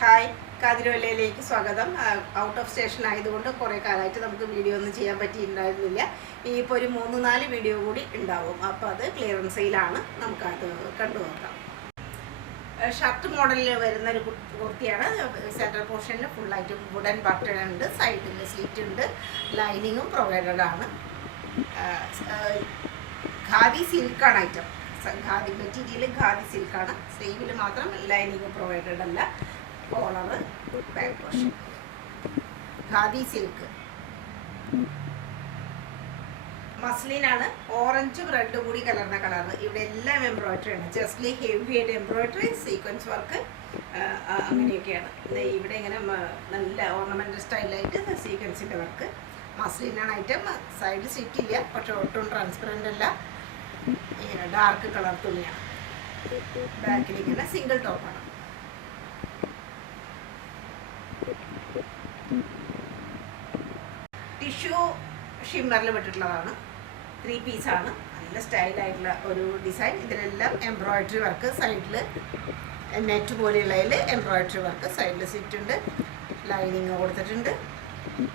Hi, കാതിരവല്ലയിലേക്ക് സ്വാഗതം. Out of station ആയതുകൊണ്ട് കുറേ കാലമായിട്ട് നമുക്ക് വീഡിയോ ഒന്നും ചെയ്യാൻ പറ്റിയിട്ടുണ്ടായിരുന്നില്ല. ഇപ്പോൾ ഒരു 3-4 വീഡിയോ കൂടി ഉണ്ടാവും. അപ്പോൾ അത് ക്ലിയറൻസ് സെയിലാണ്, നമുക്കത് കണ്ടു നോക്കാം. ഷർട്ട് മോഡലിൽ വരുന്ന ഒരു കുർത്തിയാണ്. സെൻട്രൽ പോർഷനിൽ ഫുള്ളായിട്ട് വുഡൻ ബട്ടൺ ഉണ്ട്, സൈഡിൽ സ്ലിറ്റ് ഉണ്ട്, ലൈനിങ്ങും പ്രൊവൈഡഡ് ആണ്. ഖാദി സിൽക്കാണ് ഐറ്റം. ഖാദി മെറ്റീരിയൽ ഖാദി സിൽക്കാണ്. സ്ലീവിൽ മാത്രം ലൈനിങ് പ്രൊവൈഡഡ് അല്ല. Collar, back portion khadi silk മസ്ലിനാണ്. ഓറഞ്ചും റെഡും കൂടി കലർന്ന കളർ. ഇവിടെ എല്ലാം എംബ്രോയിഡറി ആണ്. ജസ്റ്റ്ലി ഹെവി ആയിട്ട് എംബ്രോയിഡറി, സീക്വൻസ് വർക്ക്, അങ്ങനെയൊക്കെയാണ്. ഇവിടെ ഇങ്ങനെ നല്ല ഓർണമെൻ്റൽ സ്റ്റൈലായിട്ട് സീക്വൻസിൻ്റെ വർക്ക്. മസ്ലിനാണ് ഐറ്റം. സൈഡ് സിറ്റ് ഇല്ല, പക്ഷെ ഒട്ടും ട്രാൻസ്പെറൻ്റ് അല്ല. ഇങ്ങനെ ഡാർക്ക് കളർ തുണിയാണ്. ബാക്കിലിങ്ങനെ സിംഗിൾ ടോപ്പാണ്. ടിഷ്യൂ ഷിമ്മറിൽ വിട്ടിട്ടുള്ളതാണ്. 3 പീസാണ്. നല്ല സ്റ്റൈലായിട്ടുള്ള ഒരു ഡിസൈൻ. ഇതിലെല്ലാം എംബ്രോയിഡറി വർക്ക്. സൈഡിൽ നെറ്റ് പോലെയുള്ളതിൽ എംബ്രോയിഡറി വർക്ക്. സൈഡിൽ സിറ്റുണ്ട്, ലൈനിങ് കൊടുത്തിട്ടുണ്ട്.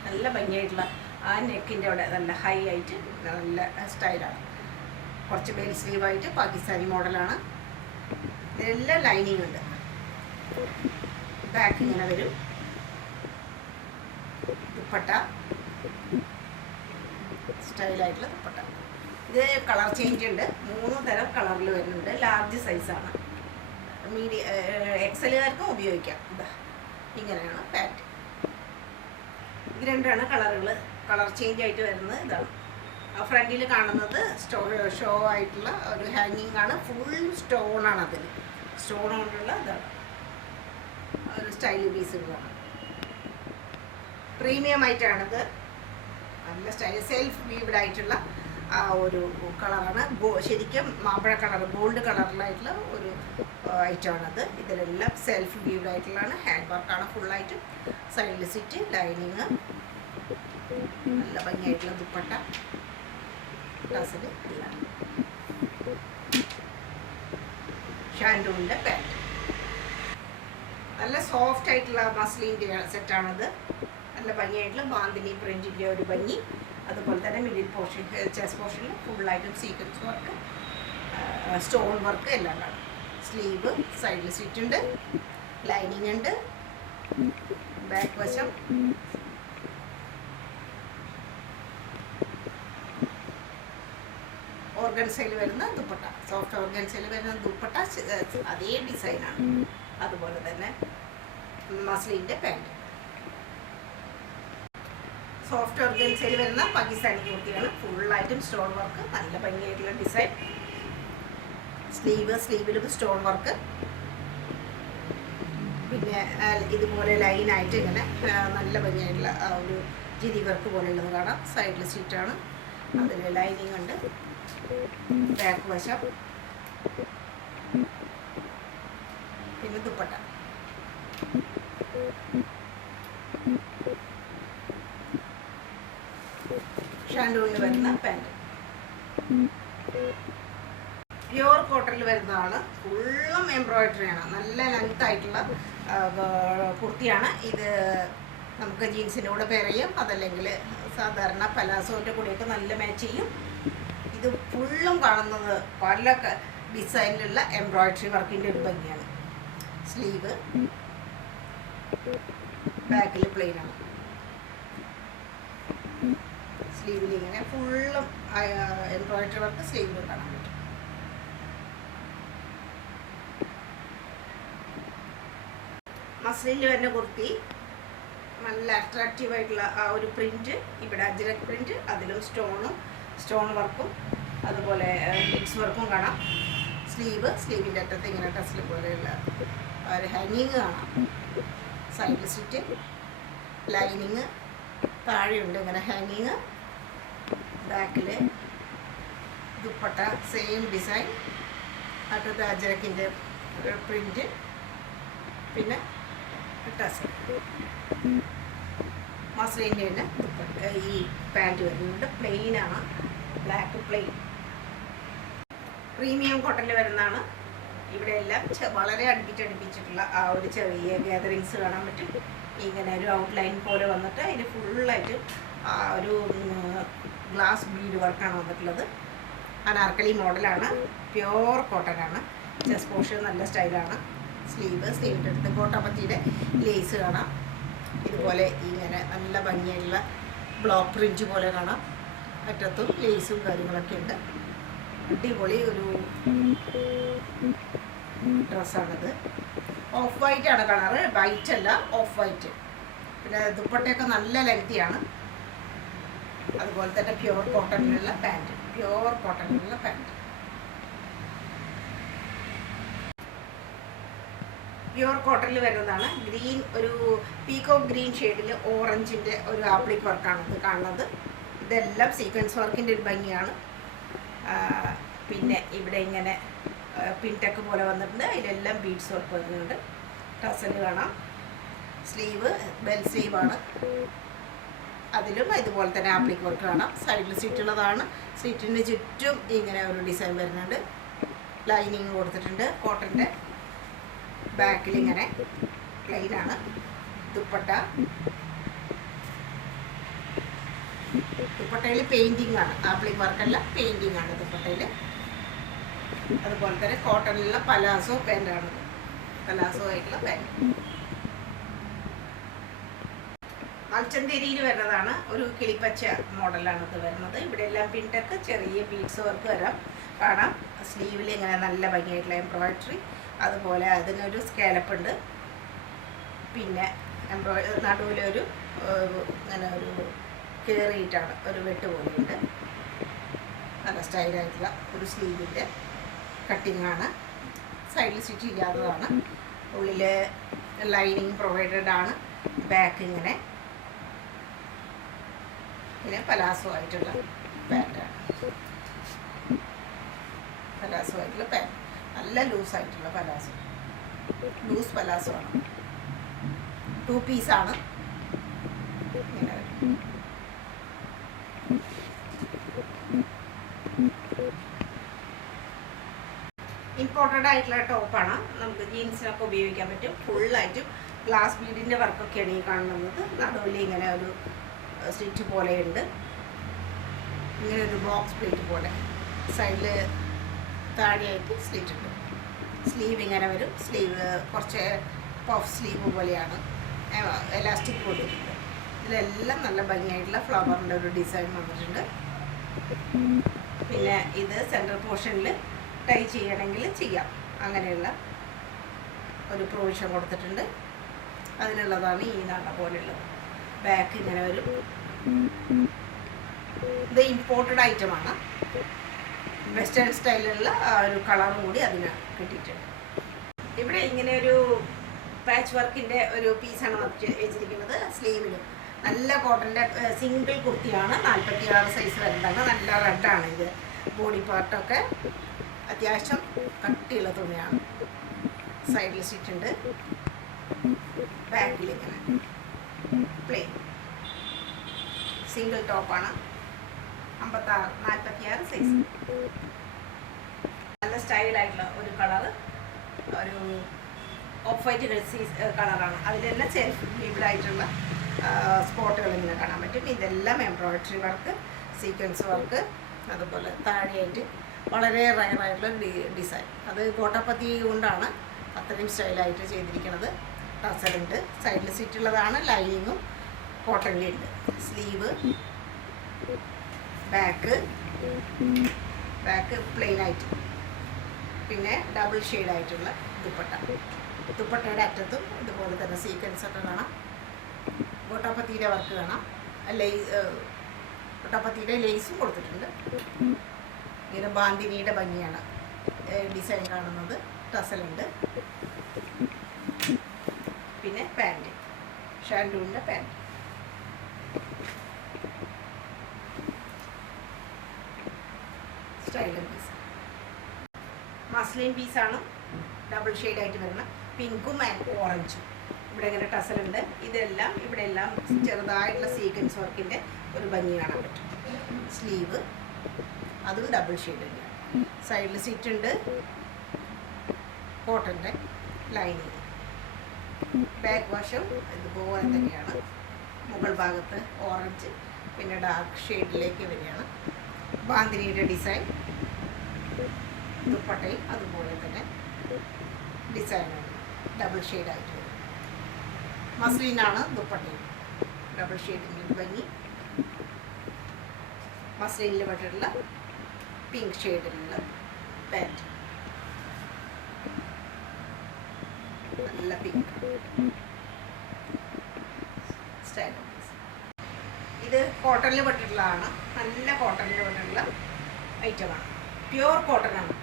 നല്ല ഭംഗിയായിട്ടുള്ള ആ നെക്കിൻ്റെ അവിടെ നല്ല ഹൈ ആയിട്ട് നല്ല സ്റ്റൈലാണ്. കുറച്ച് ബെൽ സ്ലീവായിട്ട് പാകിസ്ഥാനി മോഡലാണ്. ഇതിലെല്ലാം ലൈനിങ് ഉണ്ട്. ബാക്ക് ഇങ്ങനെ വരും. ദുപ്പട്ട സ്റ്റൈലായിട്ടുള്ള ദുപ്പട്ട. ഇത് കളർ ചേഞ്ച് ഉണ്ട്. 3 തരം കളറിൽ വരുന്നുണ്ട്. ലാർജ് സൈസാണ്. എക്സലുകാർക്കും ഉപയോഗിക്കാം. ഇതാ ഇങ്ങനെയാണ് പാറ്റ്. ഇത് 2 കളറുകൾ. കളർ ചേഞ്ച് ആയിട്ട് വരുന്നത് ഇതാണ്. ഫ്രണ്ടിൽ കാണുന്നത് ഷോ ആയിട്ടുള്ള ഒരു ഹാങ്ങിങ് ആണ്. ഫുൾ സ്റ്റോണാണ്. അതിൽ സ്റ്റോൺ കൊണ്ടുള്ള ഇതാണ് ഒരു സ്റ്റൈൽ പീസുകളാണ്. പ്രീമിയം ആയിട്ടാണിത്. നല്ല സ്റ്റൈൽ സെൽഫ് വീവ്ഡ് ആയിട്ടുള്ള ആ ഒരു കളറാണ്. ശരിക്കും മാമ്പഴ കളർ, ഗോൾഡ് കളറിലായിട്ടുള്ള ഒരു ഐറ്റമാണത്. ഇതിലെല്ലാം സെൽഫ് വീവ്ഡ് ആയിട്ടുള്ളതാണ്. ഹാൻഡ് വർക്കാണ് ഫുള്ളായിട്ട്. സൈഡിൽ സിറ്റ്, ലൈനിങ്, നല്ല ഭംഗിയായിട്ടുള്ള ദുപ്പട്ട, ടസല് എല്ലാം. ഷാൻഡൂണിൻ്റെ പാൻറ്റ്. നല്ല സോഫ്റ്റ് ആയിട്ടുള്ള മസ്ലിൻ്റെ സെറ്റാണിത്. നല്ല ഭംഗിയായിട്ടുള്ള ബാന്തിനി പ്രിൻറ്റിൻ്റെ ഒരു ഭംഗി. അതുപോലെ തന്നെ മിഡിൽ പോർഷൻ, ചെസ്റ്റ് പോർഷനിൽ ഫുള്ളായിട്ടും സീക്വൻസ് വർക്ക്, സ്റ്റോൺ വർക്ക് എല്ലാം കാണും. സ്ലീവ്, സൈഡിൽ സ്ലിറ്റ് ഉണ്ട്, ലൈനിങ് ഉണ്ട്. ബാക്ക് വശം ഓർഗൻസയിൽ വരുന്ന ദുപ്പട്ട, സോഫ്റ്റ് ഓർഗൻസയിൽ വരുന്ന ദുപ്പട്ട അതേ ഡിസൈനാണ്. അതുപോലെ തന്നെ മസ്ലിൻ്റെ പാൻറ്റ്. സോഫ്റ്റ് ഓർഗൻസയിൽ വരുന്ന പാകിസ്ഥാനി കുർത്തിയാണ്. ഫുള്ളായിട്ടും സ്റ്റോൺ വർക്ക്, നല്ല ഭംഗിയായിട്ടുള്ള ഡിസൈൻ. സ്ലീവിലും സ്റ്റോൺ വർക്ക്. പിന്നെ ഇതുപോലെ ലൈനായിട്ട് ഇങ്ങനെ നല്ല ഭംഗിയായിട്ടുള്ള ഒരു ജിരി വർക്ക് പോലെയുള്ളത് കാണാം. സൈഡിൽ സീറ്റാണ്. അതിൽ ലൈനിങ് ഉണ്ട്. ബാക്ക് വശം, പിന്നെ ദുപ്പട്ട. ഷാൻഡൂണിൽ വരുന്ന പാൻറ്. പ്യുവർ കോട്ടണിൽ വരുന്നതാണ്. ഫുള്ളും എംബ്രോയിഡറി ആണ്. നല്ല ലെങ്ത് ആയിട്ടുള്ള കുർത്തിയാണ് ഇത്. നമുക്ക് ജീൻസിൻ്റെ കൂടെ പെയർ ചെയ്യാം. അതല്ലെങ്കിൽ സാധാരണ പലാസോൻ്റെ കൂടെയൊക്കെ നല്ല മാച്ച് ചെയ്യും. ഇത് ഫുള്ളും കാണുന്നത് പല ഡിസൈനിലുള്ള എംബ്രോയിഡറി വർക്കിൻ്റെ ഒരു ഭംഗിയാണ്. സ്ലീവ്, ബാക്കിൽ പ്ലെയിൻ ആണ്. സ്ലീവിൽ ഇങ്ങനെ ഫുള്ളും എംബ്രോയിഡറി വർക്ക് സ്ലീവിൽ കാണാൻ പറ്റും. മസ്ലിനിൽ വരുന്ന കുർത്തി നല്ല അട്രാക്റ്റീവ് ആയിട്ടുള്ള ആ ഒരു പ്രിൻറ്റ്. ഇവിടെ അജ്രക് പ്രിൻറ്റ്, അതിലും സ്റ്റോൺ വർക്കും അതുപോലെ ബീഡ്സ് വർക്കും കാണാം. സ്ലീവിൻ്റെ അറ്റത്ത് ഇങ്ങനെ ടസൽ പോലെയുള്ള ഒരു ഹാങ്ങിങ് കാണാം. സൈഡിൽ സ്റ്റിറ്റ്, ലൈനിങ്, താഴെയുണ്ട് ഇങ്ങനെ ഹാങ്ങിങ്. ബാക്കിൽ ദുപ്പട്ട സെയിം ഡിസൈൻ. അടുത്തത് അജ്രക്കിൻ്റെ പ്രിൻറ്റ്, പിന്നെ ടസൽ. മസ്ലിൻ്റെ തന്നെ ഈ പാൻറ്റ് വരുന്നുണ്ട്. പ്ലെയിനാണ്, ബ്ലാക്ക് പ്ലെയിൻ. പ്രീമിയം കോട്ടണിൽ വരുന്നതാണ്. ഇവിടെ എല്ലാം വളരെ അടുപ്പിച്ചടുപ്പിച്ചിട്ടുള്ള ആ ഒരു ചെറിയ ഗ്യാതറിങ്സ് കാണാൻ പറ്റും. ഇങ്ങനെ ഒരു ഔട്ട്ലൈൻ പോലെ വന്നിട്ട് അതിന് ഫുള്ളായിട്ട് ആ ഒരു ഗ്ലാസ് ബീഡ് വർക്കാണ് വന്നിട്ടുള്ളത്. അനാർക്കലി മോഡലാണ്, പ്യോർ കോട്ടനാണ്. ചെസ്റ്റ് പോർഷൻ നല്ല സ്റ്റൈലാണ്. സ്ലീവിൻ്റെ അടുത്ത് കോട്ടാപ്പത്തിയുടെ ലേസ് കാണാം. ഇതുപോലെ ഇങ്ങനെ നല്ല ഭംഗിയായിട്ടുള്ള ബ്ലോക്ക് പ്രിൻറ്റ് പോലെ കാണാം. അറ്റത്തും ലേസും കാര്യങ്ങളൊക്കെ ഉണ്ട്. അടിപൊളി ഒരു ഡ്രസ്സാണിത്. ഓഫ് വൈറ്റ് ആണ് കളറ്, വൈറ്റ് അല്ല, ഓഫ് വൈറ്റ്. പിന്നെ ദുപ്പട്ടയൊക്കെ നല്ല ലെങ്തിയാണ്. അതുപോലെ തന്നെ പ്യോർ കോട്ടണിലുള്ള പാൻറ്റ്. പ്യോർ കോട്ടണിൽ വരുന്നതാണ്. ഗ്രീൻ, ഒരു പീകോക്ക് ഗ്രീൻ ഷെയ്ഡിൽ ഓറഞ്ചിൻ്റെ ഒരു ആപ്ലിക് വർക്കാണ് ഇത് കാണുന്നത്. ഇതെല്ലാം സീക്വൻസ് വർക്കിൻ്റെ ഒരു ഭംഗിയാണ്. പിന്നെ ഇവിടെ ഇങ്ങനെ പിൻടെക്ക് പോലെ വന്നിട്ടുണ്ട്. അതിലെല്ലാം ബീഡ്സ് വർക്ക് വരുന്നുണ്ട്. ടസൽ കാണാം. സ്ലീവ് ബെൽ സ്ലീവാണ്. അതിലും ഇതുപോലെ തന്നെ ആപ്ലിക് വർക്ക് കാണാം. സൈഡിൽ സീറ്റുള്ളതാണ്. സീറ്റിന് ചുറ്റും ഇങ്ങനെ ഒരു ഡിസൈൻ വരുന്നുണ്ട്. ലൈനിങ് കൊടുത്തിട്ടുണ്ട്. കോട്ടൻ്റെ ബാക്കിൽ ഇങ്ങനെ പ്ലെയിനാണ്. ദുപ്പട്ടയിൽ പെയിൻറ്റിങ് ആണ്, ആപ്ലിക് വർക്കല്ല, പെയിൻറ്റിങ് ആണ് ദുപ്പട്ടയിൽ. അതുപോലെ തന്നെ കോട്ടണിലുള്ള പലാസോ പാൻറ്റാണ്, പലാസോ ആയിട്ടുള്ള പാൻറ്റ്. മൽച്ചന്തേരിയിൽ വരുന്നതാണ്. ഒരു കിളിപ്പച്ച മോഡലാണ് ഇത് വരുന്നത്. ഇവിടെ എല്ലാം പിൻടെക്ക്, ചെറിയ ബീഡ്സ് വർക്ക് കാണാം. സ്ലീവിൽ ഇങ്ങനെ നല്ല ഭംഗിയായിട്ടുള്ള എംബ്രോയിഡറി. അതുപോലെ അതിനൊരു സ്കാലപ്പ് ഉണ്ട്. പിന്നെ നടുവിലൊരു ഇങ്ങനെ ഒരു കയറിയിട്ടാണ് ഒരു വെട്ട് പോലെയുണ്ട്. നല്ല സ്റ്റൈലായിട്ടുള്ള ഒരു സ്ലീവിൻ്റെ കട്ടിങ്ങാണ്. സൈഡിൽ സ്റ്റിച്ച് ഇല്ലാത്തതാണ്. ഉള്ളിൽ ലൈനിങ് പ്രൊവൈഡഡ് ആണ്. ബാക്ക് ഇങ്ങനെ പിന്നെ പലാസോ ആയിട്ടുള്ള പാൻറ്റാണ്. നല്ല ലൂസായിട്ടുള്ള പലാസോ, ലൂസ് പലാസോ ആണ്. 2 പീസാണ്. ഇങ്ങനെ ഇമ്പോർട്ടൻ്റ് ആയിട്ടുള്ള ടോപ്പാണ്. നമുക്ക് ജീൻസിനൊക്കെ ഉപയോഗിക്കാൻ പറ്റും. ഫുള്ളായിട്ടും ഗ്ലാസ് ബീഡിൻ്റെ വർക്കൊക്കെയാണ് ഈ കാണുന്നത്. നടുവിൽ ഇങ്ങനെ ഒരു സ്റ്റിച്ച് പോലെയുണ്ട്. ഇങ്ങനെ ഒരു ബോക്സ് പ്ലേറ്റ് പോലെ. സൈഡിൽ താഴെയായിട്ട് സ്ലിറ്റ് ഉണ്ട്. സ്ലീവ് ഇങ്ങനെ വരും. സ്ലീവ് കുറച്ച് പഫ് സ്ലീവ് പോലെയാണ്. എലാസ്റ്റിക് കൊടുത്തിട്ടുണ്ട്. ഇതിലെല്ലാം നല്ല ഭംഗിയായിട്ടുള്ള ഫ്ലവറിൻ്റെ ഒരു ഡിസൈൻ വന്നിട്ടുണ്ട്. പിന്നെ ഇത് സെൻട്രൽ പോർഷനിൽ ടൈ ചെയ്യണമെങ്കിൽ ചെയ്യാം. അങ്ങനെയുള്ള ഒരു പ്രൊവിഷൻ കൊടുത്തിട്ടുണ്ട്. അതിനുള്ളതാണ് ഈ നട പോലെയുള്ളത്. ബാക്ക് ഇങ്ങനെ വരും. ഇത് ഇമ്പോർട്ടഡ് ഐറ്റമാണ്. വെസ്റ്റേൺ സ്റ്റൈലിലുള്ള ഒരു കളറും കൂടി അതിന് കിട്ടിയിട്ടുണ്ട്. ഇവിടെ ഇങ്ങനെ ഒരു പാച്ച് വർക്കിൻ്റെ ഒരു പീസാണ് വെച്ചിരിക്കുന്നത്. സ്ലീവിൽ നല്ല കോട്ടൻ്റെ സിംഗിൾ കുർത്തിയാണ്. 46 സൈസ് വരുന്നതാണ്. നല്ല റെഡാണ് ഇത്. ബോഡി പാർട്ടൊക്കെ അത്യാവശ്യം കട്ടിയുള്ള തുണിയാണ്. സൈഡിൽ സ്റ്റിച്ചുണ്ട്. ബാക്കിൽ ഇങ്ങനെ പ്ലെയിൻ സിംഗിൾ ടോപ്പാണ്. 46 സൈസ്. നല്ല സ്റ്റൈലായിട്ടുള്ള ഒരു കളറ്, ഒരു ഓഫ് വൈറ്റ് കളറാണ്. അതിലെല്ലാം സെൽഫ് ബീഡായിട്ടുള്ള സ്പോട്ടുകൾ ഇങ്ങനെ കാണാൻ പറ്റും. ഇതെല്ലാം എംബ്രോയിഡറി വർക്ക്, സീക്വൻസ് വർക്ക്. അതുപോലെ താഴെയായിട്ട് വളരെ റയറായിട്ടുള്ള ഡിസൈൻ. അത് കോട്ടപ്പത്തി കൊണ്ടാണ് അത്രയും സ്റ്റൈലായിട്ട് ചെയ്തിരിക്കുന്നത്. ടസലുണ്ട്. സൈഡിൽ സീറ്റുള്ളതാണ്. ലൈനിങ്ങും കോട്ടണിലുണ്ട്. സ്ലീവ്, ബാക്ക് പ്ലെയിൻ ആയിട്ട്. പിന്നെ ഡബിൾ ഷെയ്ഡായിട്ടുള്ള ദുപ്പട്ടയുടെ അറ്റത്തും ഇതുപോലെ തന്നെ സീക്വൻസ് ഒക്കെ കാണാം. കോട്ടാപ്പത്തിയുടെ വർക്ക് കാണാം. കോട്ടാപ്പത്തിയുടെ ലേസും കൊടുത്തിട്ടുണ്ട്. ഇങ്ങനെ ബാന്തിനിയുടെ ഭംഗിയാണ് ഡിസൈൻ കാണുന്നത്. ടസലുണ്ട്. പിന്നെ പാൻറ്റ്, ഷാൻഡൂണിൻ്റെ പാൻറ്റ്. സ്റ്റൈലൻ പീസ്, മസ്ലിൻ പീസാണ്. ഡബിൾ ഷെയ്ഡായിട്ട് വരുന്ന പിങ്കും ആൻഡ് ഓറഞ്ചും. ഇവിടെ ഇങ്ങനെ ടസലുണ്ട്. ഇതെല്ലാം ഇവിടെ എല്ലാം ചെറുതായിട്ടുള്ള സീക്വൻസ് വർക്കിൻ്റെ ഒരു ഭംഗി കാണാൻ പറ്റും. സ്ലീവ് അതും ഡബിൾ ഷെയ്ഡ് തന്നെയാണ്. സൈഡിൽ സീറ്റ് ഉണ്ട്. കോട്ടൻ്റെ ലൈനിങ്. ബാക്ക് വശം ഇതുപോലെ തന്നെയാണ്. മുകൾ ഭാഗത്ത് ഓറഞ്ച്, പിന്നെ ഡാർക്ക് ഷെയ്ഡിലേക്ക് വരികയാണ്. ബാന്തിനിയുടെ ഡിസൈൻ. ദുപ്പട്ടയും അതുപോലെ തന്നെ ഡിസൈനാണ്, ഡബിൾ ഷെയ്ഡായിട്ട് വരും. മസ്ലിനാണ് ദുപ്പട്ടയും, ഡബിൾ ഷെയ്ഡിൻ്റെ ഭംഗി. മസ്ലിനിൽ പെട്ടിട്ടുള്ള പിങ്ക് ഷെയ്ഡിലുള്ള പാൻറ്റ്, നല്ല പിങ്ക് സ്റ്റൈൽ. ഇത് കോട്ടണിൽ പെട്ടിട്ടുള്ളതാണ്, നല്ല കോട്ടണിൽ പെട്ടിട്ടുള്ള ഐറ്റമാണ്, പ്യുവർ കോട്ടനാണ്.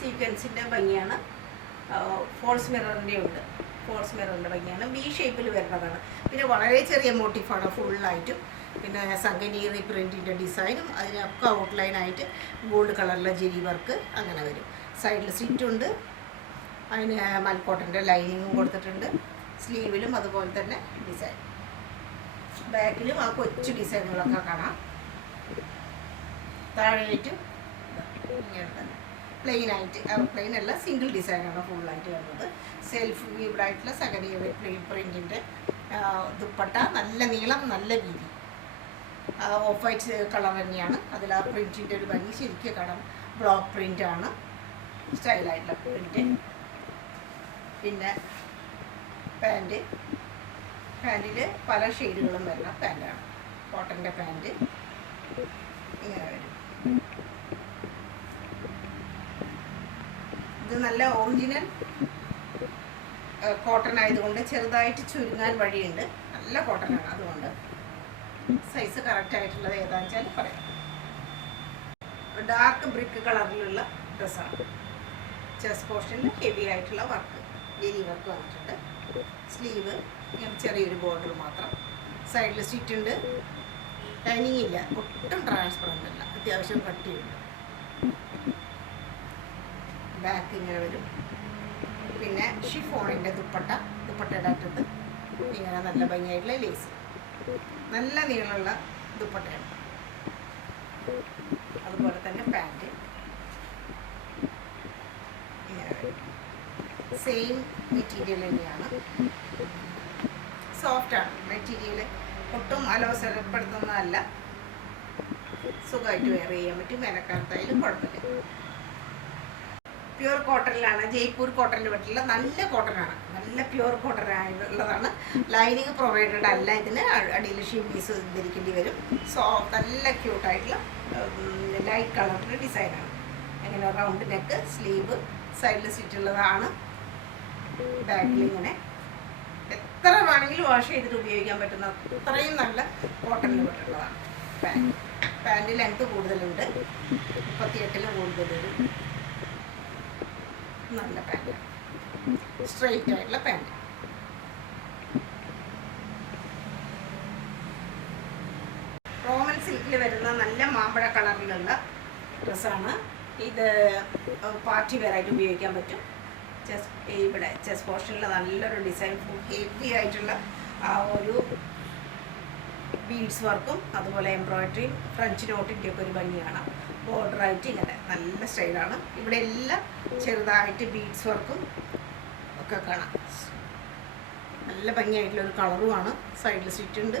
സീക്വൻസിൻ്റെ ഭംഗിയാണ്. ഫോൾസ് മിററിൻ്റെ ഉണ്ട്, ഫോൾസ് മിററിൻ്റെ ഭംഗിയാണ്. വി ഷേപ്പിൽ വരുന്നതാണ്. പിന്നെ വളരെ ചെറിയ മോട്ടീഫാണ് ഫുള്ളായിട്ടും. പിന്നെ സംഗനീറി പ്രിൻറ്റിൻ്റെ ഡിസൈനും അതിനൊക്കെ ഔട്ട്ലൈനായിട്ട് ഗോൾഡ് കളറിലെ ജെരി വർക്ക് അങ്ങനെ വരും. സൈഡിൽ സ്ലിറ്റുണ്ട്, അതിന് മൽക്കോട്ടൻ്റെ ലൈനിങ്ങും കൊടുത്തിട്ടുണ്ട്. സ്ലീവിലും അതുപോലെ തന്നെ ഡിസൈൻ. ബാക്കിലും ആ കൊച്ചു ഡിസൈനുകളൊക്കെ കാണാം. താഴെയായിട്ടും ഇങ്ങനെ തന്നെ പ്ലെയിനായിട്ട്, പ്ലെയിൻ അല്ല സിംഗിൾ ഡിസൈനാണ് ഫുള്ളായിട്ട് വരുന്നത്. സെൽഫ് വീവ്ഡായിട്ടുള്ള സംഗനീറി പ്രിൻറ്റിൻ്റെ ദുപ്പട്ട, നല്ല നീളം, നല്ല വീതി. ഓഫ് വൈറ്റ് കളർ തന്നെയാണ്. അതിൽ ആ പ്രിൻറ്റിൻ്റെ ഒരു ഭംഗി ശരിക്കും കാണാം. ബ്ലോക്ക് പ്രിൻ്റാണ്, സ്റ്റൈലായിട്ടുള്ള പ്രിൻറ്റ്. പിന്നെ പാൻറ്റിൽ പല ഷെയ്ഡുകളും വരുന്ന പാൻറ്റാണ്. കോട്ടൻ്റെ പാൻറ്റ് ഇങ്ങനെ വരും. ഇത് നല്ല ഒറിജിനൽ കോട്ടൺ ആയതുകൊണ്ട് ചെറുതായിട്ട് ചുരുങ്ങാൻ വഴിയുണ്ട്. നല്ല കോട്ടനാണ്, അതുകൊണ്ട് സൈസ് കറക്റ്റായിട്ടുള്ളത് ഏതാണെന്ന് വെച്ചാൽ പറയാം. ഡാർക്ക് ബ്രിക്ക് കളറിലുള്ള ഡ്രസ്സാണ്. ചെസ്റ്റ് പോർഷനിൽ ഹെവി ആയിട്ടുള്ള വർക്ക്, ജെരി വർക്ക് വന്നിട്ടുണ്ട്. സ്ലീവ് ഇങ്ങനെ ചെറിയൊരു ബോർഡർ മാത്രം. സൈഡിൽ സ്റ്റിറ്റുണ്ട്. ലൈനിങ് ഇല്ല, ഒട്ടും ട്രാൻസ്പെറൻ്റ് അല്ല, അത്യാവശ്യം കട്ടിയുണ്ട്. ബാക്ക് ഇങ്ങനെ വരും. പിന്നെ ഷിഫോണിൻ്റെ ദുപ്പട്ടയുടെ അറ്റത്ത് ഇങ്ങനെ നല്ല ഭംഗിയായിട്ടുള്ള ലേസ്, നല്ല നീളമുള്ള ദുപ്പട്ടയാണ്. അതുപോലെ തന്നെ പാൻറ്റ് ഇങ്ങനെ വരും. സെയിം മെറ്റീരിയൽ തന്നെയാണ്, സോഫ്റ്റാണ് മെറ്റീരിയൽ, ഒട്ടും അലോസരപ്പെടുത്തുന്നതല്ല. സുഖമായിട്ട് വെയർ ചെയ്യാൻ പറ്റും, വേനൽക്കാലത്തായാലും കുഴപ്പമില്ല. പ്യുവർ കോട്ടണിലാണ്, ജയ്പൂർ കോട്ടണിൽ പറ്റില്ല, നല്ല കോട്ടനാണ്, നല്ല പ്യുവർ കോട്ടൺ ആയിട്ടുള്ളതാണ്. ലൈനിങ് പ്രൊവൈഡഡ് അല്ല. ഇതിന് അടിയിൽ ഷിമ്മീസ് ധരിക്കേണ്ടി വരും. നല്ല ക്യൂട്ടായിട്ടുള്ള ലൈറ്റ് കളറിൻ്റെ ഡിസൈനാണ്. അങ്ങനെ റൗണ്ട് നെക്ക്, സ്ലീവ്, സൈഡിൽ സ്റ്റിച്ചുള്ളതാണ്. ബാക്കിൽ ഇങ്ങനെ എത്ര വേണമെങ്കിലും വാഷ് ചെയ്തിട്ട് ഉപയോഗിക്കാൻ പറ്റുന്ന അത്രയും നല്ല കോട്ടണിൽ പെട്ടുള്ളതാണ്. പാൻറ്റ് ലെങ്ത് കൂടുതലുണ്ട്, 38 കൂടുതൽ വരും. നല്ല പാൻറ്റ്, സ്ട്രെയിറ്റ് ആയിട്ടുള്ള പാൻറ്റ്. റോമൻ സിൽക്കിൽ വരുന്ന നല്ല മാമ്പഴ കളറിലുള്ള ഡ്രസ്സാണ് ഇത്. പാർട്ടി വെയർ ആയിട്ട് ഉപയോഗിക്കാൻ പറ്റും. ഇവിടെ ചെസ്റ്റ് പോർഷനിൽ നല്ലൊരു ഡിസൈൻ, ഹെവി ആയിട്ടുള്ള ആ ഒരു ബീഡ്സ് വർക്കും അതുപോലെ എംബ്രോയിഡറിയും ഫ്രഞ്ച് നോട്ടിൻ്റെ ഒക്കെ ഒരു ഭംഗിയാണ്. ബോർഡറായിട്ട് ഇങ്ങനെ നല്ല സ്റ്റൈലാണ്. ഇവിടെ എല്ലാം ചെറുതായിട്ട് ബീഡ്സ് വർക്കും ഒക്കെ കാണാം. നല്ല ഭംഗിയായിട്ടുള്ളൊരു കളറുമാണ്. സൈഡിൽ സ്റ്റിറ്റുണ്ട്,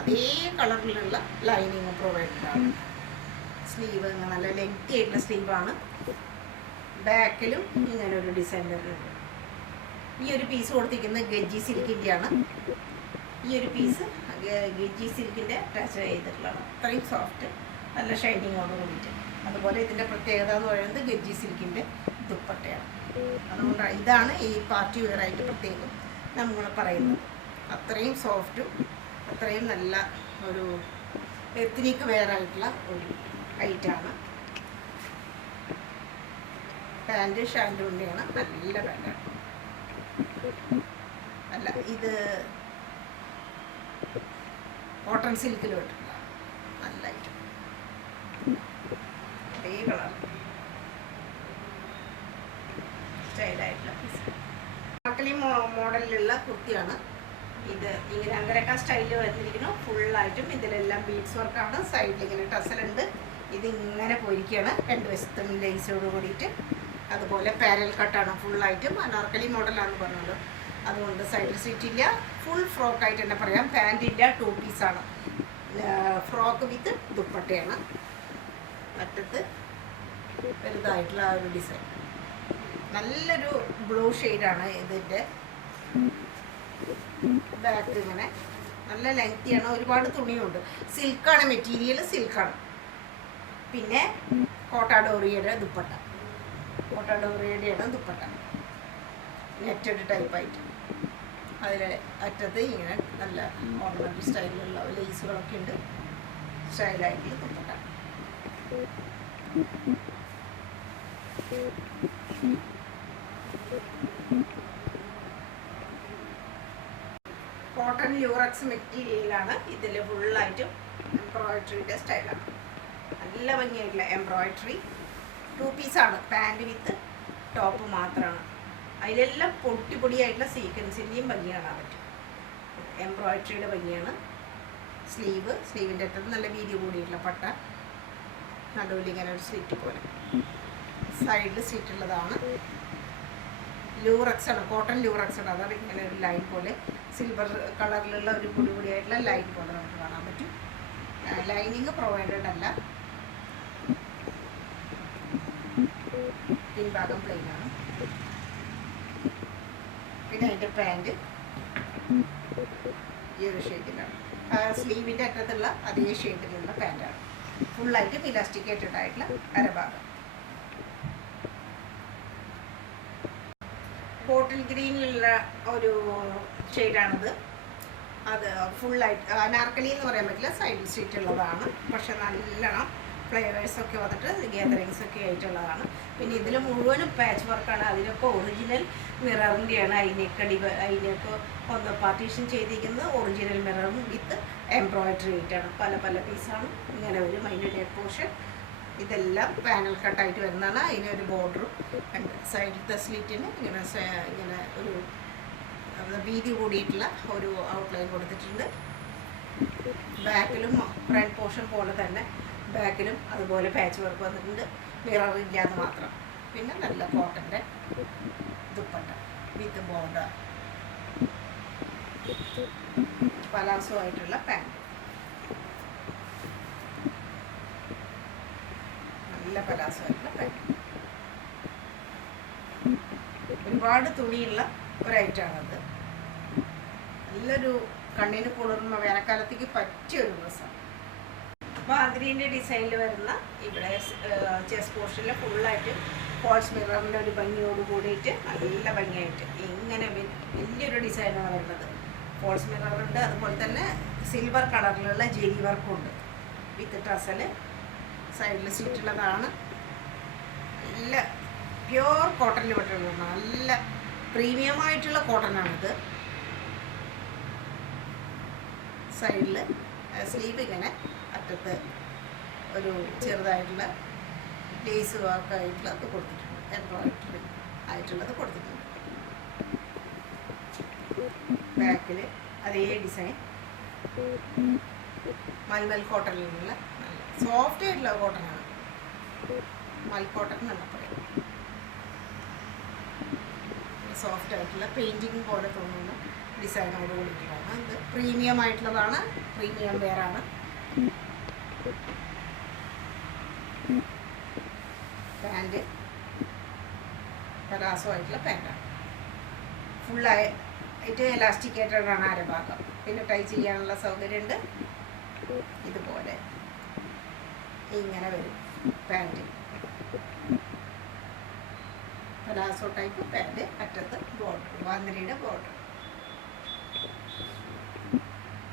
അതേ കളറിലുള്ള ലൈനിങ് പ്രൊവൈഡഡ് ആണ്. സ്ലീവ് നല്ല ലെങ്തി ആയിട്ടുള്ള സ്ലീവാണ്. ബാക്കിലും ഇങ്ങനെ ഒരു ഡിസൈൻ വരുന്നുണ്ട്. ഈ ഒരു പീസ് കൊടുത്തിരിക്കുന്നത് ഗജ്ജി സിൽക്കിൻ്റെയാണ്. ഈ ഒരു പീസ് ഗജ്ജി സിൽക്കിൻ്റെ അറ്റാച്ച് ചെയ്തിട്ടുള്ളതാണ്. അത്രയും സോഫ്റ്റ്, നല്ല ഷൈനിങ്ങോട് കൂടിയിട്ട്. അതുപോലെ ഇതിൻ്റെ പ്രത്യേകത എന്ന് പറയുന്നത് ഗജ്ജി സിൽക്കിൻ്റെ ദുപ്പട്ടയാണ്. അതുകൊണ്ടാണ് ഇതാണ് ഈ പാർട്ടി വെയറായിട്ട് പ്രത്യേകം നമ്മൾ പറയുന്നത്. അത്രയും സോഫ്റ്റും അത്രയും നല്ല ഒരു എത്നിക് വെയറായിട്ടുള്ള ഒരു ഐറ്റാണ്. പാൻറ്റ് ഷാൻഡൂണിൻ്റെയാണ്, നല്ല പാൻറ്റാണ്. അല്ല, ഇത് കോട്ടൺ സിൽക്കിൽ വിട്ടിട്ടുള്ള നല്ല ഐറ്റം, അതേ കളർ സ്റ്റൈലായിട്ടുള്ള പീസ്. മക്കളി മോഡലിലുള്ള കുർത്തിയാണ് ഇത്. ഇങ്ങനെ അങ്കരക്ക സ്റ്റൈലിൽ വന്നിരിക്കുന്നു. ഫുള്ളായിട്ടും ഇതിലെല്ലാം ബീഡ്സ് വർക്കാണ്. സൈഡിൽ ഇങ്ങനെ ടസലുണ്ട്. ഇതിങ്ങനെ പോയിരിക്കുകയാണ് 2 വശത്തും ലേസോട് കൂടിയിട്ട്. അതുപോലെ പാരൽ കട്ടാണ് ഫുള്ളായിട്ടും. അനാർക്കലി മോഡലാണെന്ന് പറഞ്ഞല്ലോ, അതുകൊണ്ട് സൈഡിൽ സ്ലിറ്റില്ല. ഫുൾ ഫ്രോക്കായിട്ട് തന്നെ പറയാം. പാൻറ്റില്ല, 2 പീസാണ്. ഫ്രോക്ക് വിത്ത് ദുപ്പട്ടയാണ്. അറ്റത്ത് വലുതായിട്ടുള്ള ആ ഒരു ഡിസൈൻ. നല്ലൊരു ബ്ലൂ ഷെയ്ഡാണ് ഇതിൻ്റെ. ബാക്ക് ഇങ്ങനെ നല്ല ലെങ്തിയാണ്, ഒരുപാട് തുണിയുണ്ട്. സിൽക്കാണ് മെറ്റീരിയൽ, സിൽക്കാണ്. പിന്നെ കോട്ടാഡോറിയുടെ ദുപ്പട്ട, കോട്ടാഡോറിയുടെയാണ് ദുപ്പട്ട. നെറ്റഡ് ടൈപ്പായിട്ട് അതിൽ അറ്റത്ത് ഇങ്ങനെ നല്ല ഓർണമെൻ്റ് സ്റ്റൈലിലുള്ള ലേസുകളൊക്കെ ഉണ്ട്. സ്റ്റൈലായിട്ടുള്ള ദുപ്പട്ട. കോട്ടൺ യൂറക്സ് മെറ്റീരിയലാണ്. ഇതിൽ ഫുള്ളായിട്ടും എംബ്രോയിഡറിയുടെ സ്റ്റൈലാണ്. നല്ല ഭംഗിയായിട്ടുള്ള എംബ്രോയിഡറി. 2 പീസാണ്. പാൻറ് വിത്ത് ടോപ്പ് മാത്രമാണ്. അതിലെല്ലാം പൊടിയായിട്ടുള്ള സീക്വൻസിൻ്റെയും ഭംഗി കാണാൻ പറ്റും. എംബ്രോയിഡറിയുടെ ഭംഗിയാണ്. സ്ലീവിൻ്റെ അറ്റത്ത് നല്ല വീതി കൂടിയിട്ടുള്ള പട്ട. നടുവിൽ ഇങ്ങനെ ഒരു സ്ലിറ്റ് പോലെ. സൈഡിൽ സ്ലിറ്റുള്ളതാണ്. ലൂറക്സ് ആണ്, കോട്ടൺ ലൂറക്സ് ആണ്. അതാണ് ഇങ്ങനെ ഒരു ലൈൻ പോലെ സിൽവർ കളറിലുള്ള ഒരു പൊടിയായിട്ടുള്ള ലൈൻ പോലെ നമുക്ക് കാണാൻ പറ്റും. ലൈനിങ് പ്രൊവൈഡഡ് അല്ല. പിൻഭാഗം പ്ലെയിൻ ആണ്. പിന്നെ അതിൻ്റെ പാൻറ് ഈ ഒരു ഷെയ്ഡിലാണ്. സ്ലീവിൻ്റെ അറ്റത്തുള്ള അതേ ഷെയ്ഡിലുള്ള പാൻറ്റാണ്. ഫുള്ളായിട്ടും ഇലാസ്റ്റിക്കേറ്റഡ് ആയിട്ടുള്ള അരഭാഗം. ബോട്ടിൽ ഗ്രീനിലുള്ള ഒരു ഷെയ്ഡാണിത്. അത് ഫുള്ളായിട്ട് അനാർക്കലി എന്ന് പറയാൻ പറ്റില്ല, സൈഡ് സ്റ്റിച്ച് ഉള്ളതാണ്. പക്ഷെ നല്ലോണം ഫ്ലേവേഴ്സൊക്കെ വന്നിട്ട് ഗ്യാതറിങ്സൊക്കെ ആയിട്ടുള്ളതാണ്. പിന്നെ ഇതിൽ മുഴുവനും പാച്ച് വർക്കാണ്. അതിനൊക്കെ ഒറിജിനൽ മിററിൻ്റെയാണ്. അതിനൊക്കെ ഒന്ന് പാർട്ടീഷൻ ചെയ്തിരിക്കുന്നത് ഒറിജിനൽ മിററും വിത്ത് എംബ്രോയിഡറി ആയിട്ടാണ്. പല പീസാണ് ഇങ്ങനെ വരും. അതിൻ്റെ നെക്ക് പോർഷൻ ഇതെല്ലാം പാനൽ കട്ടായിട്ട് വരുന്നതാണ്. അതിനൊരു ബോർഡറും സൈഡിലത്തെ സ്ലിറ്റിന് ഇങ്ങനെ ഒരു വീതി കൂടിയിട്ടുള്ള ഒരു ഔട്ട്ലൈൻ കൊടുത്തിട്ടുണ്ട്. ബാക്കിലും ഫ്രണ്ട് പോർഷൻ പോലെ തന്നെ ബാക്കിലും അതുപോലെ പാച്ച് വർക്ക് വന്നിട്ടുണ്ട്. മിറർ ഇല്ലാതെ മാത്രം. പിന്നെ നല്ല കോട്ടൻ്റെ ദുപ്പട്ട വിത്ത് ബോർഡർ. പലാസോ ആയിട്ടുള്ള പാൻറ്. നല്ല പലാസോ ആയിട്ടുള്ള പാൻറ്. ഒരുപാട് തുണിയുള്ള ഒരൈറ്റാണത്. നല്ലൊരു കണ്ണിന് കുളിർമ വേനൽക്കാലത്തേക്ക് പറ്റിയൊരു ഡ്രസ്സാണ്. ബാന്ദ്രീൻ്റെ ഡിസൈനിൽ വരുന്ന ഇവിടെ ചെസ്റ്റ് പോർഷനിൽ ഫുള്ളായിട്ട് ഫോൾസ് മിററിൻ്റെ ഒരു ഭംഗിയോട് കൂടിയിട്ട് നല്ല ഭംഗിയായിട്ട് ഇങ്ങനെ വലിയൊരു ഡിസൈനാണ് വരുന്നത്. ഫോൾസ് മിററുണ്ട്. അതുപോലെ തന്നെ സിൽവർ കളറിലുള്ള ജെരി വർക്കും ഉണ്ട് വിത്ത് ടസൽ. സൈഡിൽ സീറ്റുള്ളതാണ്. നല്ല പ്യുവർ കോട്ടണിൽ പെട്ടുള്ളതാണ്. നല്ല പ്രീമിയം ആയിട്ടുള്ള കോട്ടനാണിത്. സൈഡിൽ സ്ലീവ് ഇങ്ങനെ അറ്റത്ത് ഒരു ചെറുതായിട്ടുള്ള ലേസ് വർക്കായിട്ടുള്ളത് കൊടുത്തിട്ടുണ്ട്. എംബ്രോയിഡറി ആയിട്ടുള്ളത് കൊടുത്തിട്ടുണ്ട്. ബാക്കിൽ അതേ ഡിസൈൻ മൽമൽ കോട്ടണിലുള്ള നല്ല സോഫ്റ്റ് ആയിട്ടുള്ള കോട്ടനാണ്. മൽ കോട്ടൺ എന്നല്ല പറയും. സോഫ്റ്റ് ആയിട്ടുള്ള പെയിൻറ്റിങ് പോലെ തോന്നുന്ന ഡിസൈനോട് കൂടിയിട്ടുള്ളതാണ്. ഇത് പ്രീമിയം ആയിട്ടുള്ളതാണ്. പ്രീമിയം വെയറാണ്. പാൻറ് പലാസോ ആയിട്ടുള്ള പാൻറ്റാണ്. ഫുള്ളായിട്ട് എലാസ്റ്റിക്കേറ്റഡ് ആണ് അരഭാഗം. പിന്നെ ടൈ ചെയ്യാനുള്ള സൗകര്യമുണ്ട്. ഇതുപോലെ ഇങ്ങനെ വരും പാൻറ്. Palazzo type pant. അറ്റത്ത് ബോർഡർ, ബാന്ദ്രിയുടെ ബോർഡർ.